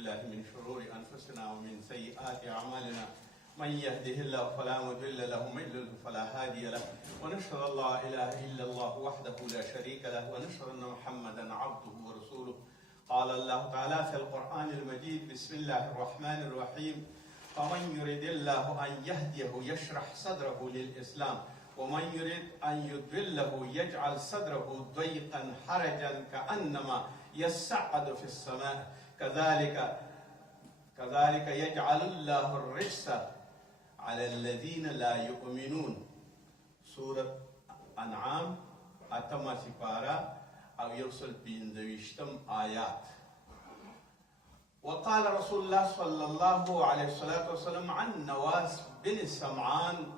بالله من شرور أنفسنا ومن سيئات أعمالنا من يهده الله فلا مضل له ومن يضلل فلا هادي له ونشهد أن لا إله إلا الله وحده لا شريك له ونشهد أن محمدا عبده ورسوله. قال الله تعالى في القرآن المجيد: بسم الله الرحمن الرحيم. فمن يريد الله أن يهديه يشرح صدره للإسلام ومن يريد أن يضله يجعل صدره ضيقا حرجا كأنما يصعد في السماء كذلك يجعل الله الرجس على الذين لا يؤمنون. سورة أنعام أتم سپارة أو يوصل بيندويشتم آيات. وقال رسول الله صلى الله عليه وسلم عن نواس بن سمعان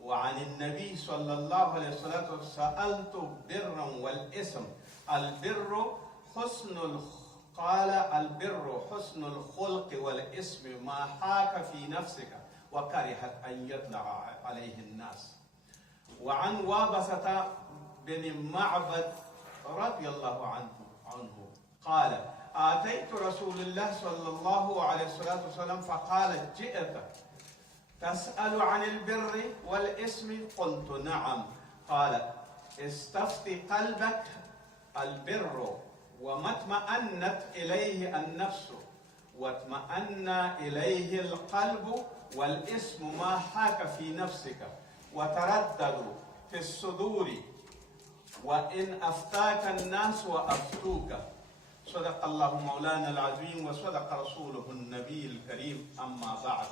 وعن النبي صلى الله عليه وسلم: سألت برا والاسم البر قال البر حسن الخلق والاسم ما حاك في نفسك وكرهت أن يطلع عليه الناس. وعن وابسة بن معبد رضي الله عنه قال: آتيت رسول الله صلى الله عليه وسلم فقال: جئت تسأل عن البر والاسم؟ قلت: نعم. قال: استفت قلبك البر وما اطمأنت إليه النفس واطمأن إليه القلب، والاسم ما حاك في نفسك وتردد في الصدور، وإن أفتاك الناس وأفتوك. صدق الله مولانا العظيم وصدق رسوله النبي الكريم. أما بعد،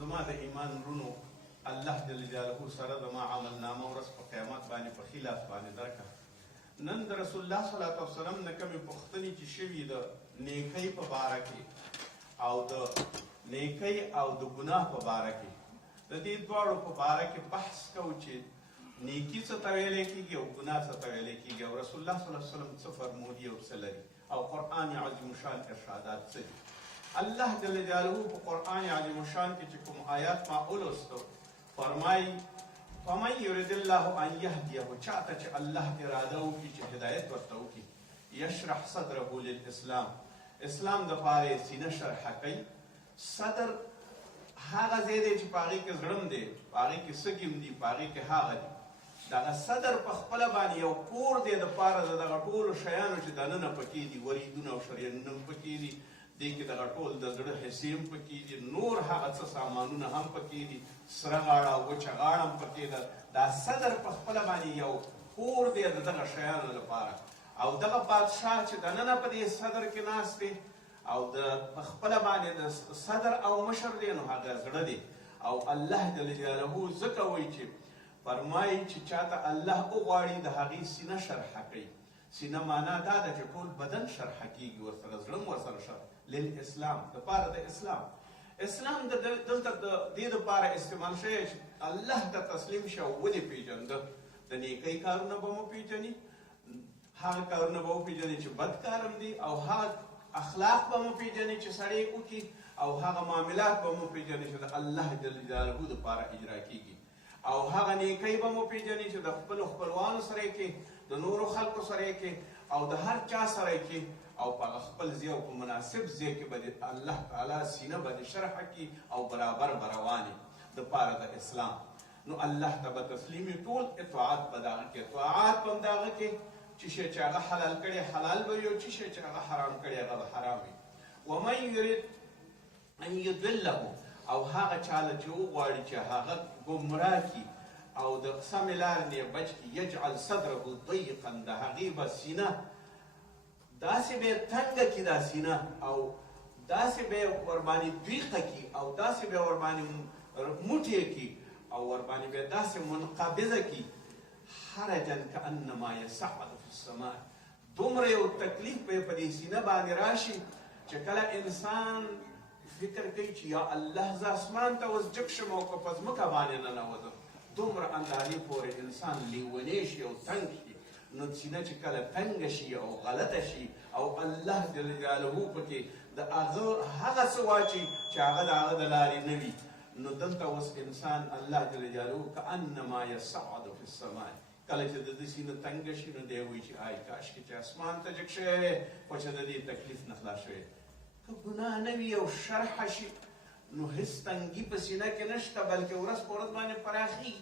زما د ایمان رونو، الله جل جلاله سره زما عمل نامه ورځ په قیامت باندې په خلاف باندې درکړه. نن د رسول الله صلی الله علیه وسلم نه کومې پوښتنې چې شوي د نیکۍ په باره کې او د نیکۍ او د ګناه په باره کې، د دې دواړو په باره کې بحث کوو چې نیکي څه ته ویلی کېږي او ګناه څه ته ویلی کېږي، او رسول الله صلی الله علیه وسلم څه فرمودي او څه لري، او قرآن عظیم شان ارشادات څه دي. الله جل جلاله په قرآن عظیم شان کې چې کوم آیات ما ولوستو فرمایي: فمن يريد الله ان يهديه، چاته چې الله اراده وکړي چې هدایت ورته وکړي، یشرح صدره للاسلام، اسلام د پاره سینه شرح کوي. صدر هغه ځای دی چې په هغې کې زړه دی، په هغې کې سږي دي، په هغې کې هغه دي. دغه صدر په خپله باندې یو کور دی د پاره د دغه ټولو شیانو چې دننه پکې دي، وریدونه او شریانونه هم پکې دي، دې کې دغه ټول د زړه حصې هم پکې دي، نور هغه څه سامانونه هم پکې دي، سره غاړه او وچه غاړه هم پکې ده. دا صدر په خپله باندې یو کور دی د دغه شیانو لپاره، او دغه بادشاه چې دننه په دې صدر کې ناست دی او د په خپله باندې د صدر او مشر دی، نو هغه زړه دی. او الله جل جلاله ځکه وایي چې فرمایي چې چاته الله وغواړي د هغې سینه شرحه کوي. سینه معنا دا ده چې ټول بدن شرحه کېږي، ورسره زړه هم ورسره شرح للاسلام، دپاره د اسلام. اسلام دلته د دې دپاره استعمال شوی چې الله ته تسلیم شه او ولې پېژنده. د نیکۍ کارونه به مو پېژني، هغه کارونه به وپېژني چې بد کار هم دي، او هغه اخلاق به مو پېژني چې سړی وکړي، او هغه معاملات به مو پېژني چې د الله جل جلاله دپاره اجرا کېږي، او هغه نیکۍ به مو پېژني چې د خپلو خپلوانو سره یې کې، د نورو خلکو سره یې کې، او د هر چا سره یې کې، او په خپل ځای او په مناسب ځای کې به د الله تعالی سینه به دې شرحه کړي او برابر به روانې دپاره د اسلام. نو الله ته به تسلیم ټول اطاعت به د هغه کې، اطاعت به هم د هغه کې چې شی چې هغه حلال کړی حلال به وي، او چې شی چې هغه حرام کړی هغه به حرام وي. ومن یرید ان یضله، او هغه چاله چې وغواړي چې هغه ګمراه کړي او د سمې لارې نه یې بچ کړي، یجعل صدره ضیقا، د هغې به سینه داسې به یې تنګه کړي، دا سینه، او داسې به یې ورباندې ضیقه کړي، او داسې به یې ورباندې موټې کړي، او ورباندې به یې داسې منقبضه کړي، حرجا کانما یصعد فی السماء. دومره یو تکلیف به یې په دې سینه باندې راشي چې کله انسان فکر کوي چې یا الله زه اسمان ته اوس جګ شم او که په ځمکه باندې ننوځم، دومره اندازې پورې انسان لیونی شي او تنګ شي. نو سینه چې کله تنګه شي او غلطه شي او الله جل جلاله پکې د هغه څه واچي چې هغه د هغه د لارې نه وي، نو دلته اوس انسان الله جل جلاله کانما یصعد فی السماء، کله چې د ده سینه تنګه شي نو دی وایي چې آی کاشکې چې اسمان ته جګ شوی وی خو چې د دې تکلیف نه خلاص شوی که ګناه نه وي او شرحه شي نو هېڅ تنګي په سینه کې نشته بلکې ورځ په ورځ باندې پراخېږي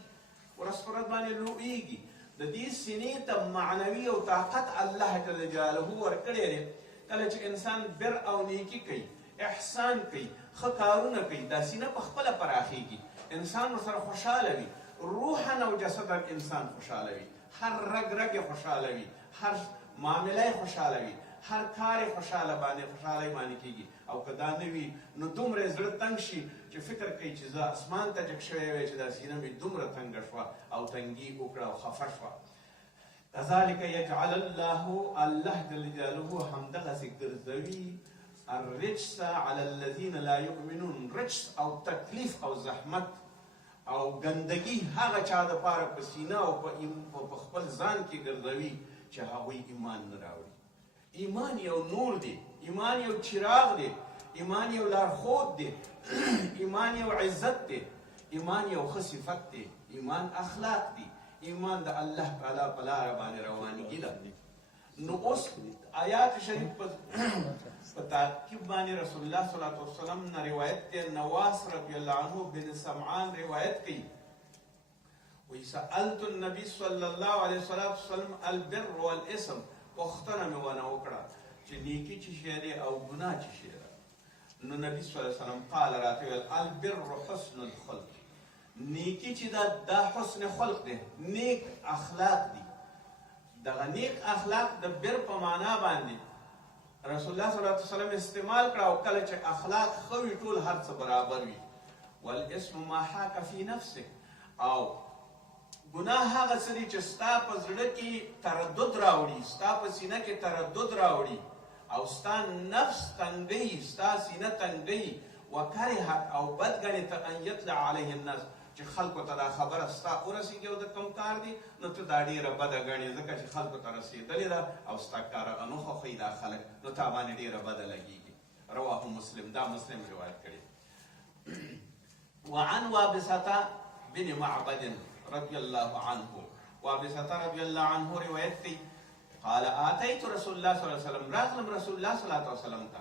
ورځ په ورځ باندې لویږي د دې سینې ته معنوي او طاقت الله جل جلاله ورکړی دی کله چې انسان بر او نیکي کوي احسان کوي ښه کارونه کوي دا سینه په خپله پراخېږي انسان ورسره خوشحاله وي روحا او جسدا انسان خوشحاله وي هر رګ رګ یې خوشحاله وي هر معامله یې خوشحاله وي هر کار یې خوشحالی باندې کېږي او که دا نه وي نو دومره یې زړه تنګ شي چې فکر کوي چې زه اسمان ته جګ شوی وی چې دا سینه مې دومره تنګه شوه او تنګي وکړه او خفه شوه کذلک یجعل الله جل جلاله همدغسې ګرځوي الرجس على الذين لا يؤمنون رجس او تکلیف او زحمت او ګندګي هغه چا دپاره په سینه او په خپل ځان کې ګرځوي چې هغوی ایمان نه راوړي ایمان یو نور دی ایمان یو چراغ دی ایمان یو لارښود دی ایمان یو عزت دی ایمان یو ښه صفت دی ایمان اخلاق دی ایمان د الله تعالی په لاره باندې روانګي ده نو اوس آیات شریف په تعقیب باندې رسول الله صلی الله علیه وسلم نه روایت دی نواس رضی الله عنه بن سمعان روایت کوي وی سألت النبي صلی الله علیه وسلم البر والاسم پوښتنه مې ونه وکړه چې نیکي څه شی دی او ګناه څه شی ده نو نبي صلی الله علیه وسلم قال راته ویل البر حسن الخلق نیکي چې دا حسن خلق دی نیک اخلاق دي دغه نیک اخلاق د بر په معنا باندې رسول الله صلی الله علیه وسلم استعمال کړه او کله چې اخلاق ښه وي ټول هر څه برابر وي والاسم ما حاک فی نفسک او ګناه هغه څه دي چې ستا په زړه کې تردد راوړي ستا په سینه کې تردد راوړي او ستا نفس تنګوي ستا سینه تنګوي وکرهت او بد ګڼې ته ان یطلع علیه الناس چې خلکو ته دا خبره ستا ورسېږي او د کوم کار دی نو ته دا ډېره بده ګڼې ځکه چې خلکو ته رسېدلې ده او ستا کار هغه نه خوښوي دا خلک نو تا باندې ډېره بده لګېږي رواه مسلم دا مسلم روایت کړی وعن وابسة بن معبد رضی الله عنه وابسة رضی الله عنه روایت کوي قال آتیت رسول الله صلی الله علیه وسلم راغلم رسول الله صلی الله علیه وسلم ته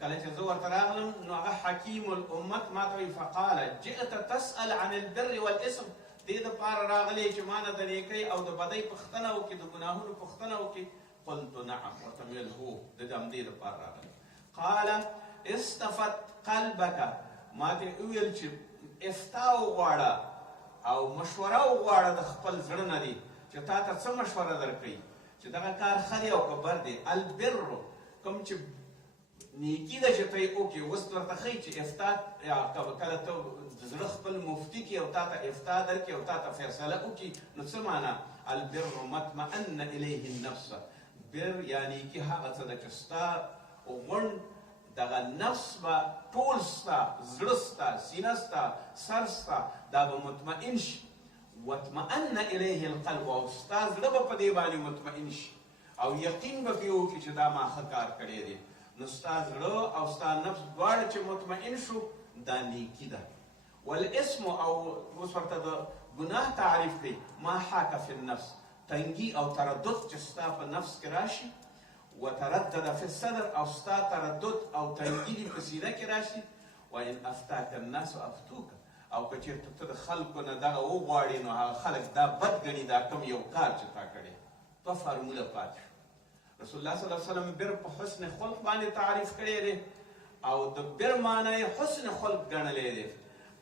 کله چې زه ورته راغلم نو هغه حکیم الامت ما ته وایي فقال جئت تسأل عن البر والاسم دې دپاره راغلی چې ما نه د نیکۍ او د بدۍ پوښتنه وکړي د ګناهونو پوښتنه وکړي قلت نعم ورته مې ویل هو د همدې دپاره راغلی قال استفت قلبک ما ته وویل چې افتا وغواړه او مشوره وغواړه د خپل زړه نه دی چې تا ته څه مشوره درکوي چې دغه کار ښه دی او که بد دی البر کوم چې نیکي ده چې ته یې وکړې اوس ورته ښایي چې افتا کله ته زړه خپل مفتي کړي او تا ته افتا درکړي او تا ته فیصله وکړي نو څه معنا البر مطمئن الیه النفس بر یا نیکي هغه څه ده چې ستا غونډ دغه نفس به ټول ستا زړه ستا سینه ستا سر ستا دا به مطمئن شي واطمئن الیه القلب او ستا زړه به په دې باندې مطمئن شي او یقین به پرې وکړي چې دا ما ښه کار کړی دی نو ستا زړه او ستا نفس دواړه چې مطمئن شو دا نیکي ده والاسم او اوس ورته د ګناه تعریف کوي ما حاک فی النفس تنګي او تردد چې ستا په نفس کې راشي وتردد فی الصدر او ستا تردد او تنګي دې په سینه کې راشي وان افتاک الناس افتوک او که چېرته ته د خلکو نه دغه وغواړې نو هغه خلک دا بد ګڼي دا کوم یو کار چې تا کړی دوه فارموله پاتې شو رسول الله صلی الله علیه وسلم بر په حسن خلق باندې تعریف کړی دی او د بر معنی حسن خلق ګڼلی دی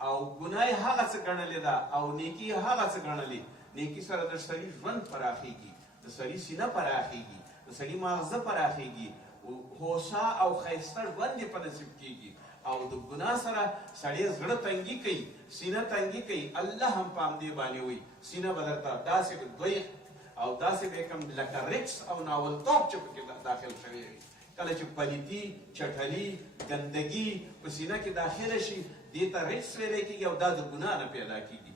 او ګناه هغه څه ګڼلې ده او نیکي هغه څه ګڼلې نیکي سره د سړي ژوند پراخېږي د سړي سینه پراخېږي د سړي ماغزه پراخېږي هوسا او ښایسته ژوند یې په نصیب کېږي او د ګناه سره سړی زړه تنګي کوي سینه تنګي کوي الله هم په همدې باندې وایي سینه به درته داسې دوی او داسې به کوم لکه رکس او ناولتوب چې پکې داخل شوی وي کله چې پلیتي چټلي ګندګي په سینه کې داخله شي دې ته رکس ویلی کېږي او دا د ګناه نه پیدا کېږي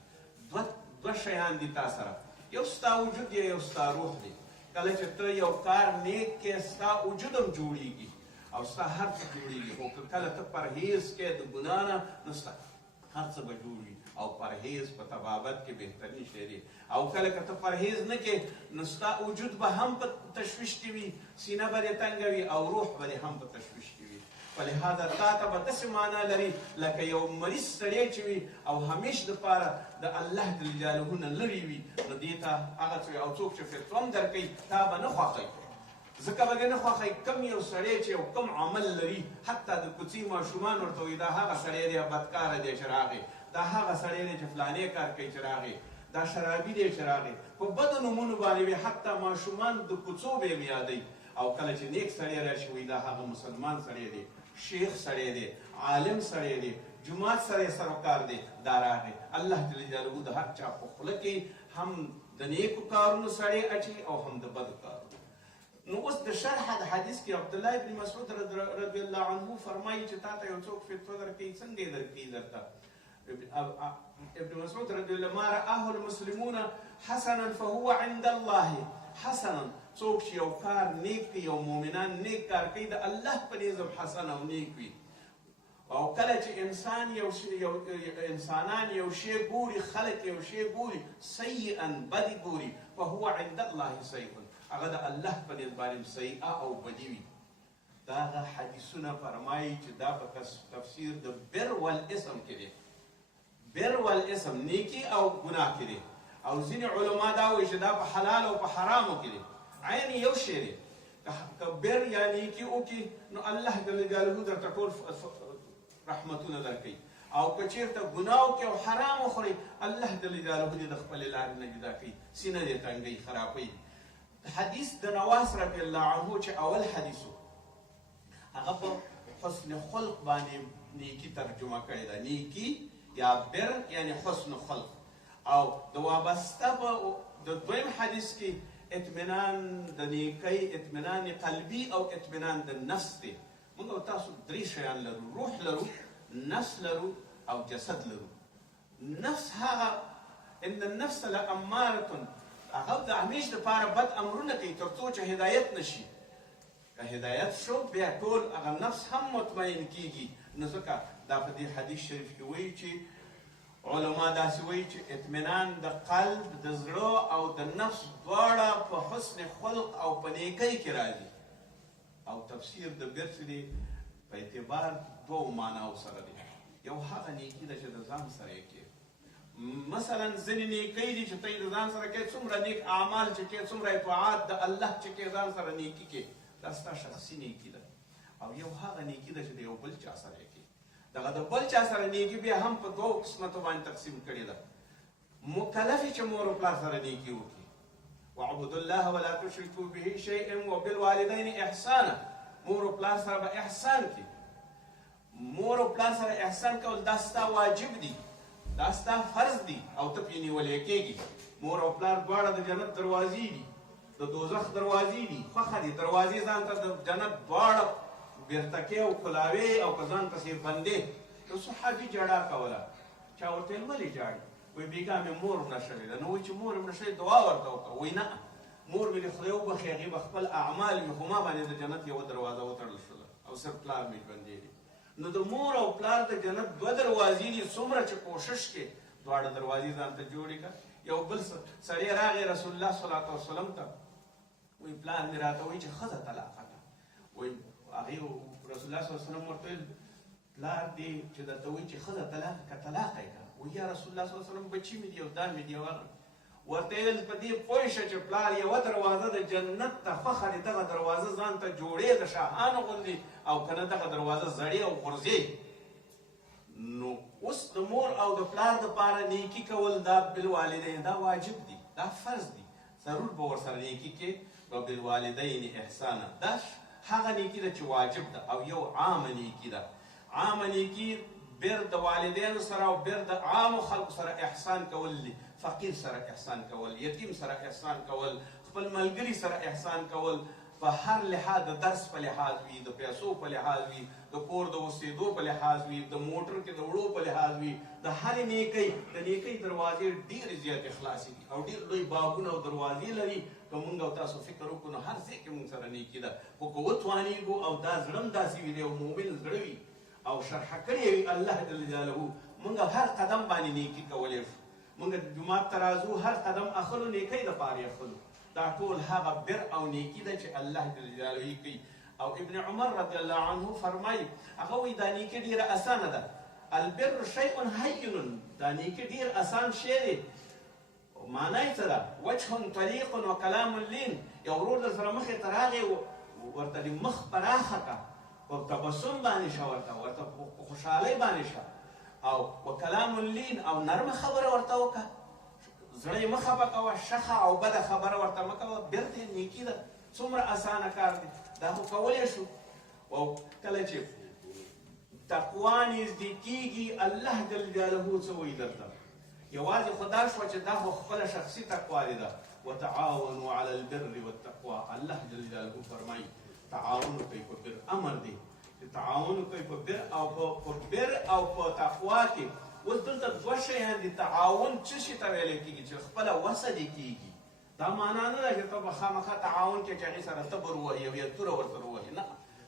دوه شیان دي تا سره یو ستا وجود دی یو ستا روح دی کله چې ته یو کار نیک کې ستا وجود هم جوړېږي او ستا هر څه جوړېږي خو که کله ته پرهیز کې د ګناه نه نو ستا هر څه به جوړ وي او پرهیز په طبابت کې بهترین شی دی او کله که ته پرهیز نه کې نو ستا وجود به هم په تشویش کې وي سینه به دې تنګه وي او روح به دې هم په تشویش کې وي فلهذا تا ته به داسې معنا لري لکه یو مریض سړی چې وي او همیش دپاره د الله جل جلاله نه لرې وي نو دې ته هغه څوک چې فتوا هم درکوي تا به نه خوښوي ځکه به دې نه خوښوي کوم یو سړی چې یو کوم عمل لري حتی د کوڅې ماشومان ورته وایي دا هغه سړی دی بدکاره دی چې راغی دا هغه سړی دی چې فلانې کار کوي چې راغی دا شرابي دی چې راغی په بدو نومونو باندې وي حتی ماشومان د کوڅو به یې یادوي او کله چې نیک سړی راشي وایي دا هغه مسلمان سړی دی شیخ سړی دی عالم سړی دی جومات سړی سروکار دی دا راغی الله جل جلاله د هر چا په خوله کې هم د نیکو کارونو سړی اچوي او هم د بدو کارونو نو اوس د شرح د حدیث کې عبدالله ابن مسعود رضی الله عنه فرمایي چې تا ته یو څوک فتوا درکوي څنګه یې درکوي درته ابن مسعود رضی الله ما رآه المسلمون حسنا فهو عند الله حسنا څوک چې یو کار نیک کوي یو مؤمنان نیک کار کوي د الله په نظر حسن او نیک وي او کله چې انسانان یو شی ګوري خلق یو شی ګوري سیئا بدی ګوري فهو عند الله سیئ هغه د الله په نظر باندې سیئه او بدی وي دا هغه حدیثونه فرمایي چې دا په تفسیر د بر والاسم کې دی بر والاسم نیکی او ګناه کې دی او ځینې علما دا وایي چې دا په حلال او په حرامو کې دی عین یو شی دی که بر یا نیکي وکړي نو الله جل جلاله درته ټول رحمتونه درکوي او که چېرته ګناه وکړي او حرام وخوري الله جل جلاله دې د خپلې لارې نه جدا کوي سینه دې تنګوي خرابوي حدیث د نواس رضی الله عنه چې اول حدیث هغه په حسن خلق باندې نیکی ترجمه کړې ده نیکی یا بر یعنی حسن خلق او د وابسته په د دویم حدیث کې اطمینان د نیکی اطمینان قلبي او اطمینان د نفس دی موږ او تاسو درې شیان لرو روح لرو نفس لرو او جسد لرو نفس هغه ان النفس لاماره هغه د همیش دپاره بد امرونه کوي تر څو چې هدایت نشي که هدایت شو بیا ټول هغه نفس هم مطمئن کیږي نو ځکه دا په دې حدیث شریف کې وایي چې علما داسې وایي چې اطمینان د قلب د زړه او د نفس دواړه په حسن خلق او په نیکۍ کې راځي او تفسیر د بر چې دی په اعتبار دوو معناو سره دی یو هغه نیکي ده چې د ځان سره یې کوي مثلا ځینې نیکۍ دي چې ته یې د ځان سره کوې څومره نیک اعمال چې کوې څومره اطاعات د الله چې کوې ځان سره نیکي کوې دا ستا شخصي نیکي ده او یو هغه نیکي ده چې د یو بل چا سره یې کوي دغه د بل چا سره نیکي بیا هم په دوو قسمتو باندې تقسیم کړې ده مکلف چې مور و پلار سره نیکي وکړي واعبدوا الله ولا تشركوا به شيئا وبالوالدين احسانا مور و پلار سره به احسان کوي مور و پلار سره احسان کول دا ستا واجب دي دا ستا فرض دي او ته پرې نیولی کېږي مور او پلار دواړه د جنت دروازې دي د دوزخ دروازې دي خوښه دي دروازې ځان ته د جنت دواړه بیرتکې او کلاوې او که ځان پسې بندې یو صحابي جړا کوله چا ورته ویل ولې ژاړي وایي بېګا مې مور مړه شوې ده نو وایي چې مور مړه شوې دعا ورته وکړه وایي نه مور مې د خدای وبخښي هغې به خپل اعمال مې خو ما باندې د جنت یوه دروازه وتړل شوله او صرف پلار مې ژوندی دی نو د مور او پلار د جنت دوه دروازې دي څومره چې کوشش کې دواړه دروازې ځان ته جوړې کړه یو بل سړی راغی رسول الله صلی الله علیه وسلم ته وایي پلار مې راته وایي چې ښځه طلاقه ده وایي هغې رسول الله صلی الله علیه وسلم ورته ویل پلار دې چې درته وایي چې ښځه طلاقه که طلاقه یې کړه وایي یا رسول الله صلی الله علیه وسلم بچي مې دي او دا مې دي او هغه ورته یې ویل په دې پوه شه چې پلار یوه دروازه د جنت ته خوښه دې دغه دروازه ځان ته جوړې د شاهانو غوندې او که نه دغه دروازه زړې او غورځې نو اوس د مور او د پلار دپاره نیکي کول دا بالوالدین دا واجب دي دا فرض دي ضرور به ورسره نیکي کې و بالوالدین احسانا دا هغه نیکي ده چې واجب ده او یو عامه نیکي ده عامه نیکي بر د والدینو سره او بر د عامو خلکو سره احسان کول دي فقیر سره احسان کول یتیم سره احسان کول خپل ملګري سره احسان کول په هر لحاظ د درس په لحاظ وي د پیسو په لحاظ وي د کور د اوسېدو په لحاظ وي د موټر کې د وړو په لحاظ وي د هرې نیکۍ د نیکۍ دروازې ډېرې زیاتې خلاصې دي او ډېر لوی بابونه او دروازې لري که موږ او تاسو فکر وکړو نو هر ځای کې موږ سره نیکي ده خو که وتوانېږو او دا زړه هم داسې وي د یو مؤمن زړه وي او شرحه کړې وي الله جل جلاله موږ هر قدم باندې نیکي کولی شو. موږ جومات ته راځو، هر قدم اخلو نیکۍ دپاره اخلو. دا ټول هغه بر او نیکي ده چې الله جل جلاله کوي. او ابن عمر رضی الله عنه فرمایي، هغه وایي دا نیکي ډېره اسانه ده. البر شیء هین، دا نیکي ډېر اسان شی دی. معنی یې څه ده؟ وجه طریق و کلام لین. یو ورور در سره مخې ته راغی، ورته د مخ پراخه که، په تبسم باندې شه، ورته په خوشحالۍ باندې شه، او وکلام لین، او نرمه خبره ورته وکړه. زړه یې مه خفه کوه، شخه او بده خبره ورته مه کوه. بیرته نیکي ده. څومره اسانه کار دی، دا خو کولی شو. او کله چې تقوا نږدې کېږي، الله جل جلاله څه وایي درته؟ یوازې خدا شوه چې دا خو خپله شخصي تقوا دی ده. وتعاونوا على البر والتقوى. الله جل جلاله فرمایي تعاون کوي په بر، امر دی چې تعاون کوي په بر او په تقوا کې. اوس دلته دوه شیان دي. تعاون څه شي ته ویلی کېږي؟ چې خپله وسه دې کېږي. دا معنا نه ده چې ته به خامخا تعاون کې چې هغې سره تبر ووهي او یا توره ورسره ووهي. نه،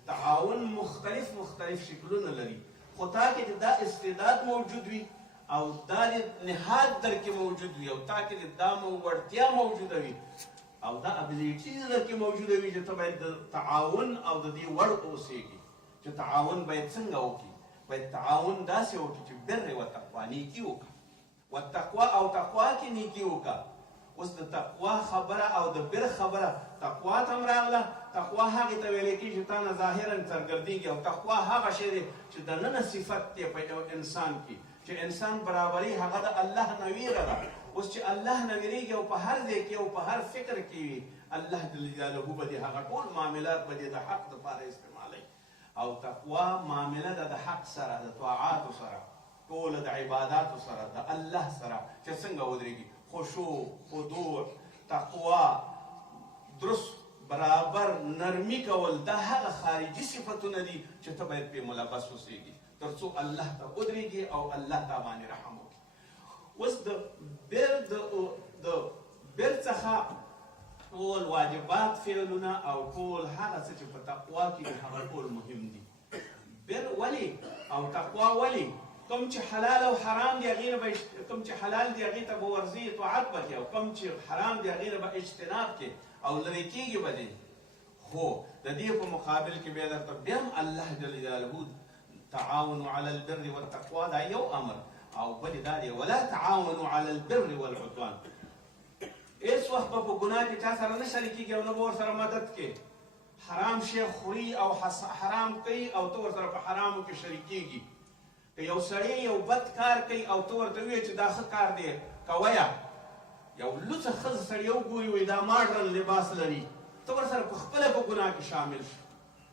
تعاون مختلف شکلونه لري. خو تا کې دا استعداد موجود وي او دا نهاد در کې موجود وي او تا کې دا وړتیا موجوده وي او دا ابیلیټي در کې موجوده وي چې ته باید د تعاون او د دې وړ اوسېږي. چې تعاون باید څنګه وکړي؟ باید تعاون داسې وکړي چې بر و تقوا، نیکي وکړه. والتقوا او تقوا کې نیکي وکړه. اوس د تقوا خبره او د بر خبره تقوا ته هم راغله. تقوا هغې ته ویلی کېږي چې تا نه ظاهرا څرګندېږي، او تقوا هغه شی دی چې دننه صفت دی په یو انسان کې، چې انسان برابري هغه د الله نه ویره ده. اوس چې الله نه ویرېږي او په هر ځای کې او په هر فکر کې وي، الله جل جلاله به دې هغه ټول معاملات به دې د حق دپاره استعمالوي. او تقوا معامله ده د حق سره، د طاعاتو سره، ټوله د عباداتو سره، د الله سره چې څنګه ودرېږي. خشوع، خضوع، تقوا، درست برابر نرمي کول، دا هغه خارجي صفتونه دي چې ته باید پرې ملبس اوسېږي تر څو الله ته ودرېږي او الله تا باندې رحم وکړي. اوس د بر څخه ټول واجبات فعلونه او ټول هغه څه چې په تقوا کې دي هغه ټول مهم دي. بر ولې او تقوا ولې؟ کوم چې حلال او حرام دی هغې نه به کوم چې حلال دی هغې ته به ورځي طاعت به کوي، او کوم چې حرام دی هغې نه به اجتناب کوي او لرې کېږي به دې. خو د دې په مقابل کې بیا درته بیا هم الله جل جلاله تعاونوا على البر والتقوى دا یو امر، او بل دا دی ولا تعاونوا على البر والعدوان. هیڅ وخت به په ګناه کې چا سره نه شریکېږي او نه به ورسره مدد کوي. حرام شی خوري او حرام کوي او ته ورسره په حرامو کې شریکېږي. که یو سړی یو بد کار کوي او ته ورته ووایې چې دا ښه کار دی کویه، یو لوڅه ښځه سړی وګوري وایي دا ماډرن لباس لري، ته ورسره په خپله په ګناه کې شامل شو.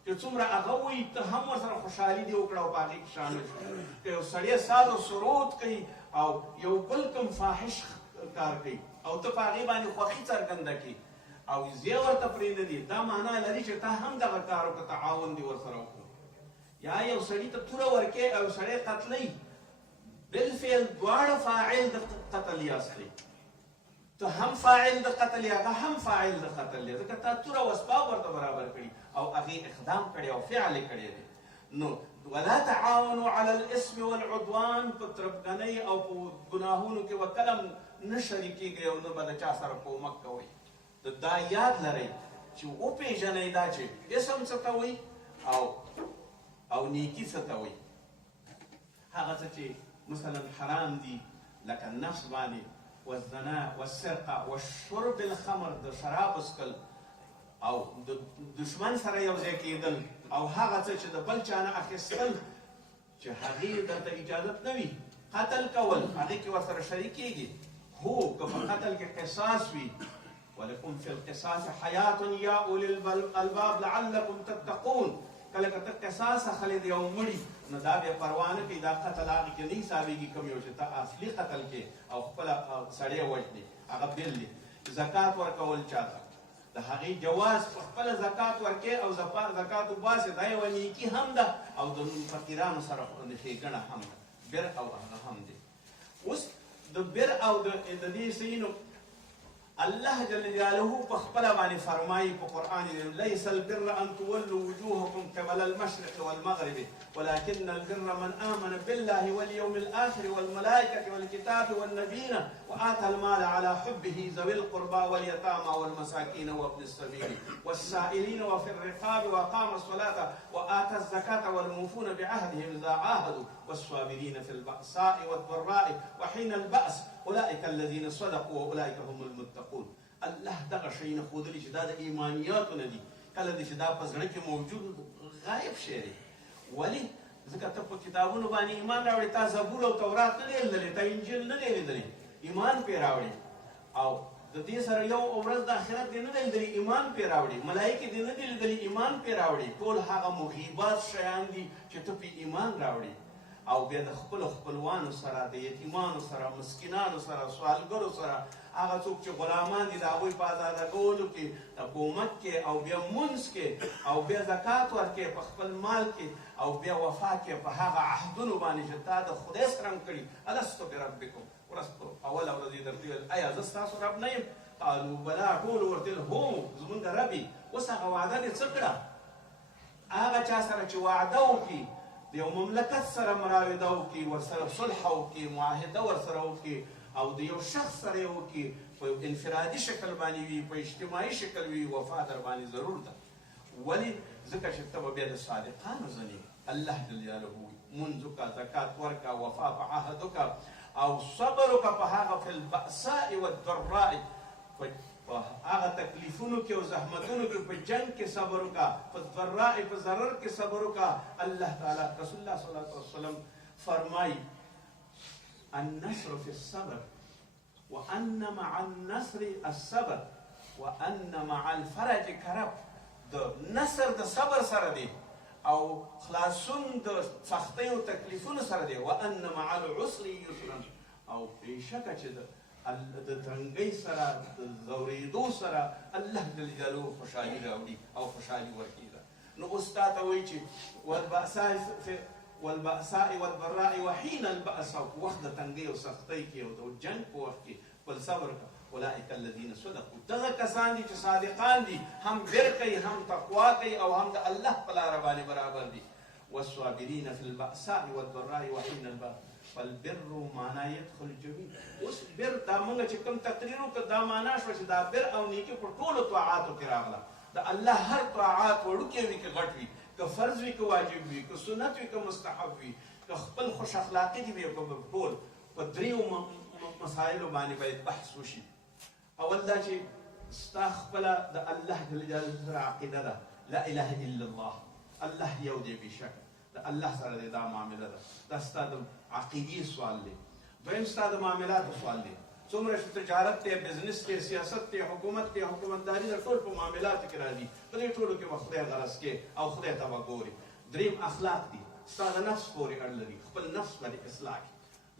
چې څومره هغه وایي ته هم ورسره خوشحالي دې وکړه او په هغې کې شامل شو. که یو سړی ساز او سرود کوي او یو بل کوم فاحش کار کوي او ته په هغې باندې خوښي څرګنده کړي او زه ورته پرېږدي، دا معنا لري چې تا هم دغه کار وکړه، تعاون دې ورسره وکړو. یا یو سړي ته توره ورکې او سړی قتلوي، بالفعل دواړه فاعل د قتل یاست دی. ته هم فاعل د قتل یا هغه هم فاعل د قتل دی، ځکه تا توره او اسباب ورته برابر کړي او هغې اقدام کړی او فعل یې کړی دی. نو ولا تعاونوا على الاسم والعدوان، په تربګنۍ او په ګناهونو کې وکله نه شریکېږئ او نه به د چا سره کومک کوئ. دا یاد لرئ چې وپېژنئ دا چې اسم څه ته وایي او نیکي څه ته وایي. هغه څه چې مثلا حرام دي لکه نفس باندې، والزنا والسرقه والشرب الخمر، د شراب څښل او د دشمن سره یو ځای کېدل او هغه څه چې د بل چا نه اخیستل چې هغې درته اجازت نه وي. قتل کول هغې کې ورسره شریکېږي. هو که په قتل کې قصاص وي، ولکم فی القصاص حیات یا اولی الالباب لعلکم تتقون. کله که ته قصاص اخلې د یو مړي نو دا بیا پروا نه کوي، دا قتل هغې کې نه حسابېږي کوم یو چې ته اصلي قتل کې او خپله سړی وژنې، هغه بېل دی. زکات ورکول چاته، د هغې جواز په خپله زکات ورکې او زکات وباسې، دا یوه نیکي هم ده او د فقیرانو سره ښېګڼه هم ده، بر او هغه هم دی. اوس د بر او د دې شیانو الله جل جلاله بخبل باني فرماي في القرآن ليس البر أن تولوا وجوهكم قبل المشرق والمغرب ولكن البر من آمن بالله واليوم الآخر والملائكة والكتاب والنبيين وآتى المال على حبه ذوي القربى واليتامى والمساكين وابن السبيل والسائلين وفي الرقاب وأقام الصلاة وآتى الزكاة والموفون بعهدهم إذا عاهدوا والصابرين في البأساء والضراء وحين البأس أولئك الذين صدقوا وأولئك هم المتقون. الله دغه شی نه ښودلي چې دا د ایمانیاتو نه دي، کله دې چې دا په زړه کې موجود غایب شی دی. ولې؟ ځکه ته په کتابونو باندې ایمان راوړې، تا زبور او تورات نه دی لیدلی، تا انجیل نه دی لیدلی، ایمان پرې راوړې. او د دې سره یو ورځ د آخرت دې نه دی لیدلی، ایمان پرې راوړې. ملایکې دې نه دي لیدلي، ایمان پرې راوړې. ټول هغه مغیبات شیان دي چې ته پرې ایمان راوړې. او بیا د خپلو خپلوانو سره، د یتیمانو سره، مسکینانو سره، سوالګرو سره، هغه څوک چې غلامان دي د هغوی په ازاده کولو کې، د حکومت کې، او بیا منځ کې، او بیا زکات ورکې په خپل مال کې، او بیا وفا کې په هغه عهدونو باندې چې تا د خدای سره هم کړي. الستو بربکم، اوله ورځ یې درته ویل ایا زه ستاسو رب نه یم؟ قالو بلا، ټولو ورته ویل هو زمونږ رب یې. اوس هغه وعده دې څه کړه؟ هغه چا سره چې وعده وکړي، د یو مملکت سره مراوده وکړي، ورسره صلح وکړي، معاهده ورسره وکړي، او د یو شخص سره یې وکړي، په یو انفرادي شکل باندې وي، په اجتماعي شکل وي، وفا در باندې ضرور ده. ولې؟ ځکه چې ته به بیا د صادقانو ځنې. الله جل جلاله منځ وکړه، زکات ورکړه، وفا په عهد وکړه، او صبر وکړه په هغه فی البأساء والضراء، په هغه تکلیفونو کې او زحمتونو کې، په جنگ کې صبر وکړه، په ضراء په ضرر کې صبر وکړه. الله تعالی رسول الله صلی الله علیه وسلم فرمایي النصر في الصبر وأن مع النصر الصبر وأن مع الفرج كرب. د نصر د صبر سره دی، او خلاصون د سختۍ او تکلیفونو سره دی. وأن مع العسر يسرا، او بېشکه چې د تنګۍ سره، د ځورېدو سره الله جل جلاله خوشحالي راوړي او خوشحالي ورکوي. نو اوس تا ته وایي چې والبأساء والضراء وحين البأس، وقت د تنګۍ او سختۍ کې او د جنګ په وخت کې خپل صبر وکړه. اولئک الذین صدقوا، دغه کسان دي چې صادقان دي، هم بر کوي، هم تقوا کوي، او هم د الله په لاره باندې برابر دي. والصابرین فی البأساء والضراء وحین البأس. فالبر معنا يدخل الجميع. اوس بر دا موږ چې کوم تقریر وکړو، دا معنا شوه چې دا بر او نیکي په ټولو طاعاتو کې راغله. د الله هر طاعات وړوکی وي که غټ وي، که فرض وي که واجب وي، که سنت وي که مستحب وي، که خپل خوش اخلاقي دي وي، که ټول په دریو مسایلو باندې باید بحث وشي. اول دا چې ستا خپله د الله جل جلاله سره عقیده ده، لا اله الا الله، الله یو دی بېشکه، د الله سره دی دا معامله ده. دا ستا د عقیدې سوال دی. دویم ستا د معاملاتو سوال دی. څومره چې تجارت دی، بزنس دی، سیاست دی، حکومت دی، حکومتداري ده، ټول په معاملاتو کې راځي. په دې ټولو کې به خدای غرض کې او خدای ته به ګوري. دریم اخلاق دي، ستا د نفس پورې اړه لري، خپل نفس باندې اصلاح کړي.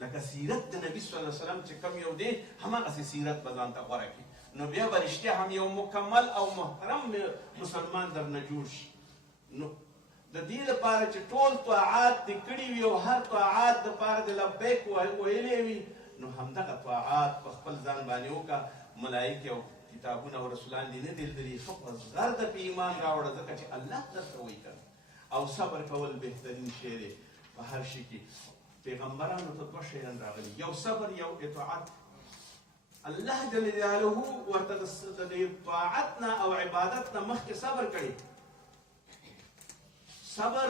لکه سیرت د نبي صلی الله علیه وسلم چې کوم یو دی، هماغسې سیرت به ځان ته غوره کړي. نو بیا به رښتیا هم یو مکمل او محترم مسلمان درنه جوړ شي. نو د دې لپاره چې ټول طاعات دې کړي وي او هر طاعات دپاره د لبیک ویلی وي، نو همدغه طاعات په خپل ځان باندې وکړه. ملایکې او کتابونه او رسولان دې نه دي لیدلي، ښه په زر د په ایمان راوړه، ځکه چې الله درته وایي کنه. او صبر کول بهترین شی دی په هر شي کې. پیغمبرانو ته دوه شیان راغلي، یو صبر، یو اطاعت. الله جل جلاله ورته د طاعت نه او عبادت نه مخکې صبر کړي. صبر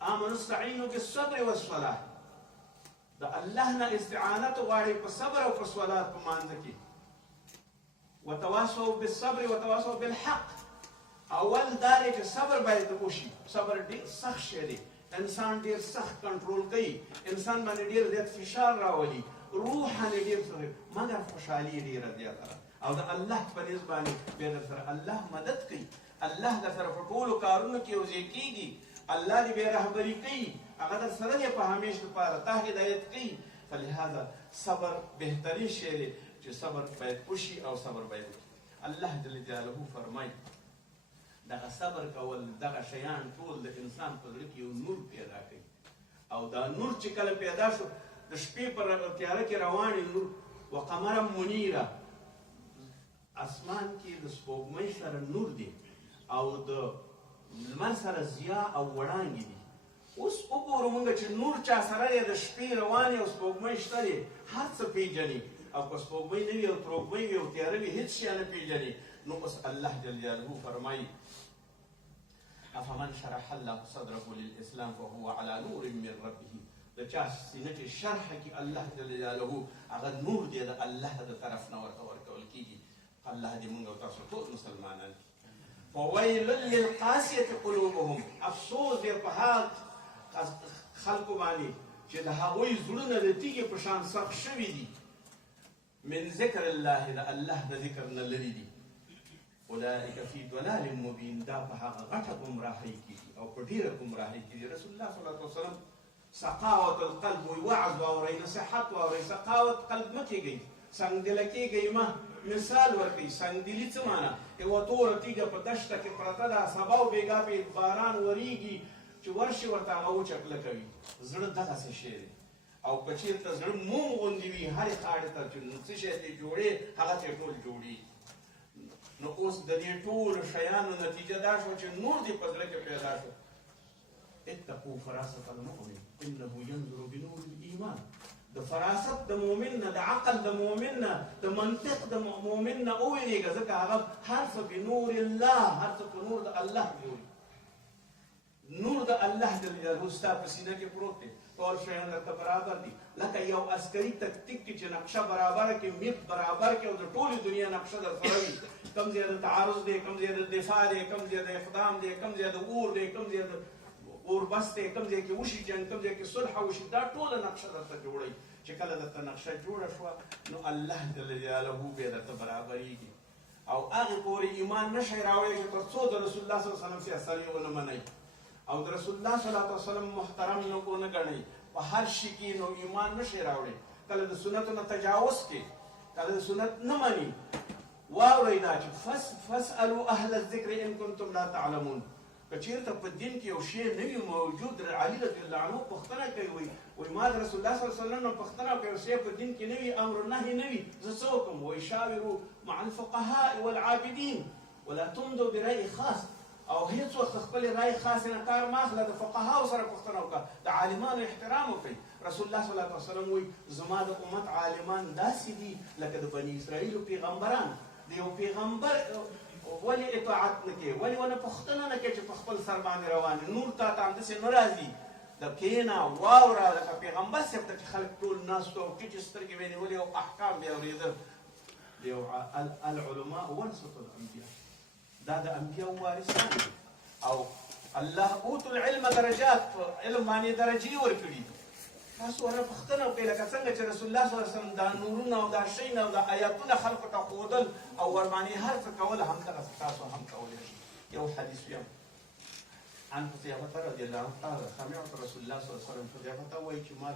آمنوا استعینوا بالصبر والصلاة، د الله نه استعانت غواړي په صبر او په صلات په مانځه کې. وتواصوا بالصبر وتواصوا بالحق. اول دا دی چې صبر باید وشي. صبر ډېر سخت شی دی، انسان ډېر سخت کنټرول کوي، انسان باندې ډېر زیات فشار راولي، روحاً ډېر سخت، مګر خوشحالي ډېره زیاته ده. او د الله په نیز باندې بیا در سره الله مدد کوي، الله در سره په ټولو کارونو کې یوځای کېږي، الله دې بیا رهبري کوي، هغه در سره دی په همیش لپاره، تا هدایت کوي. فلهذا صبر بهترین شی دی چې صبر باید وشي او صبر باید وکړي. الله جل جلاله فرمایي دغه صبر کول، دغه شیان ټول د انسان په زړه کې یو نور پیدا کوي. او دا نور چې کله پیدا شو، د شپې په تیاره کې روانې نور وقمرا منیره، اسمان کې د سپوږمۍ سره نور دی او د لمر سره ضیا او وړانګې دي. اوس وګورو موږ چې نور چا سره دی، د شپې روان یې او سپوږمۍ شته دی، هر څه پېژني. او که سپوږمۍ نه وي او تروږمۍ وي او تیاره وي، هېڅ شی نه پېژني. نو اوس الله جل جلاله فرمایي افمن شرح الله صدره للاسلام فهو على نور من ربه. د چا سینه چې شرح کړي الله جل جلاله، هغه نور دی د الله د طرف نه ورته ورکول کېږي. الله دې موږ او تاسو ټول مسلمانان کړي. فویل للقاسیة قلوبهم. افسوس دی په هغه خلکو باندې چې د هغوی زړونه د تیږې په شان سخت شوي دي من ذکر الله، د الله د ذکر نه لرې دي. اولئک فی ضلال مبین. دا په هغه غټه ګمراهۍ کې دي او په ډېره ګمراهۍ کې دي. رسول الله صلی الله علیه وسلم سقاوت القلب وی وعظ واورئ، نصیحت واورئ. سقاوت قلب مه کېږئ، سنګدله کېږئ مه. مثال ورکړئ. سنګدلي څه معنا؟ یوه توره تیږه په دشته کې پرته ده، سبا او بېګا پې باران وریږي چې ورشي ورته هغه وچه کله کوي. زړه دغسې شی دی. او که چېرته زړه موم غوندې وي، هرې خاړې ته چې څه شی ترې جوړې هغه ترې ټول جوړېږي. نو اوس د دې ټولو شیانو نتیجه دا شوه چې نور دې په زړه کې پیدا شو. اتقوا فراست المؤمن انه ينظر بنور الايمان. د فراست د مؤمن نه، د عقل د مؤمن نه، د منطق د مؤمن نه وویرېږه، ځکه هغه هر څه بنور الله، هر څه په نور د الله ګوري. نور د الله جل جلاله ستا په سینه کې پروت دی. ټول شیان درته برابر دي. لکه یو عسکري تکتیک کې چې نقشه برابره کړي، میپ برابر کړي او د ټولې دنیا نقشه در سره وي. کوم ځای د تعارض دی، کوم ځای د دفاع دی، کوم ځای د اقدام دی، کوم ځای د اور دی، کوم ځای د اور بس دی، کوم ځای کې وشي جنګ، کوم ځای کې صلح وشي. دا ټوله نقشه درته جوړوي. چې کله درته نقشه جوړه شوه نو الله جل جلاله بیا درته برابرېږي. او هغې پورې ایمان نشئ راوړی چې تر څو د رسول الله صلی الله علیه وسلم فیصلې ونه منئ او د رسول الله صلی الله علیه وسلم محترم نه ونه ګڼئ په هر شي کې، نو ایمان نشئ راوړی. کله د سنتو نه تجاوز کې، کله د سنت نه مني. واورئ دا چې فاسألوا اهل الذکر ان کنتم لا تعلمون. که چېرته په دین کې یو شی نه وي موجود، علي رضی الله عنه پوښتنه کوي، وایي ما د رسول الله صلی الله علیه وسلم نه پوښتنه وکړه، یو شی په دین کې نه وي، امر نهي نه وي، زه څه وکړم؟ وایي شاوروا مع الفقهاء والعابدین ولا تمضوا برأي خاص. او هیڅ وخت خپلې رای خاصې نه کار مه اخله، د فقهاو سره پوښتنه وکړه، د عالمانو احترام وکړئ. رسول الله صلی الله علیه وسلم وایي زما د امت عالمان داسې دي لکه د بني اسرائیلو پیغمبران. د یو پیغمبر ولې اطاعت نه کوې؟ ولې ونه پوښتنه نه کوې چې په خپل سر باندې روان یې؟ نور تا ته همداسې نه راځي. د کښېنه واوره، لکه پیغمبر صاحب ته چې خلک ټول ناست او ټیټې سترګې به یې نیولې او احکام به یې اورېدل. العلماء ورثة الانبیاء. دا د انبیاو وارثان دي. او الله اوتو العلم درجات، علم باندې درجې ورکړي. تاسو ورنه پوښتنه وکړئ، لکه څنګه چې رسول الله صلی الله علیه وسلم دا نورونه او دا شیونه او دا آیاتونه خلکو ته ښودل او ورباندې هر څه کول، همدغسې تاسو هم کولی شئ. یو حدیث ویم عن حذیفة رضی الله عنه قال سمعت رسول الله صلی الله علیه وسلم. حذیفة وایي چې ما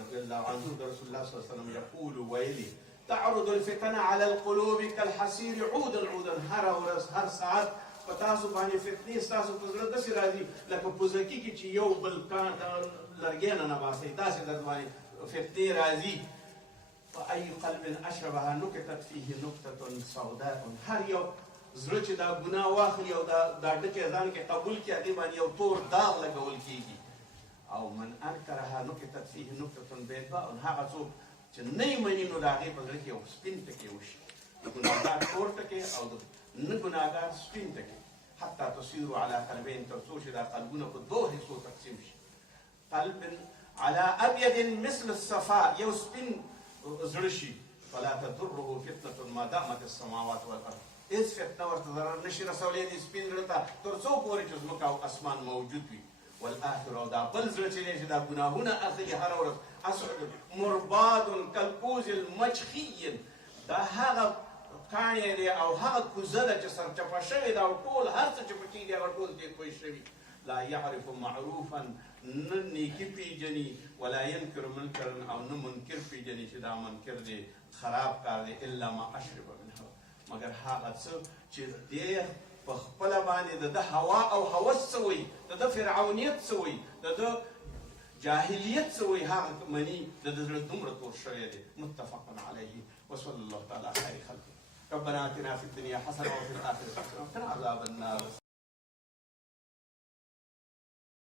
رضی الله عنه د رسول الله صلی الله علیه وسلم یقول ویلي تعرض الفتن على القلوب كالحصير عودا عودا. هر ورځ هر ساعت په تاسو باندې فتنې ستاسو په زړه داسې راځي لکه پوزکي کې چې یو بل کان لرګی نه نباسئ، داسې در باندې فتنې راځي. فأي قلب أشربها نكتت فيه نكتة سوداء. هر یو زړه چې دا ګناه واخلي او دا ډکې ځان کې قبول کړي، هغې باندې یو تور داغ لګول کېږي. او من انکرها نکتت فيه نکتة بیضاء. هغه څوک چې نه یې مني نو د هغې په زړه کې یو سپین ټکی وشي، د ګناهګار تور ټکی او د نه ګناهګار سپین ټکی. حتی تصیرو علی قلبین، تر څو چې دا قلبونه په دوه حصو تقسیم شي. قلب علی ابید مثل الصفا، یو سپین زړه شي. فلا تضره فتنة ما دامت السماوات والارض. هېڅ فتنه ورته ضرر نشي رسولی دې سپین زړه ته تر څو پورې چې ځمکه او اسمان موجود وي. والآخر، او دا بل زړه چې دی چې دا ګناهونه اخلي هره ورځ، اسعد مرباد کالکوز المجخي. دا هغه کاڼی دی او هغه کوزه ده چې سرچپه شوې ده او ټول هر څه چې پکې دي هغه ټول دې توی شوي. لا يعرف معروفا، نه نیکي پېژني، ولا ينکر منکرا، او نه منکر پېژني چې دا منکر دی، خراب کار دی. الا ما اشرب منه، مگر هغه څه چې دی په خپله باندې د ده هوا او هوس څه وایي، د ده فرعونیت څه وایي، د ده جاهلیت څه وایي، هغه مني د ده زړه دومره تور شوی دی. متفق علیه. وصلی الله تعالی خیر خلقه. ربنا آتنا في الدنيا حسنة وفي الآخرة حسنة وقنا عذاب النار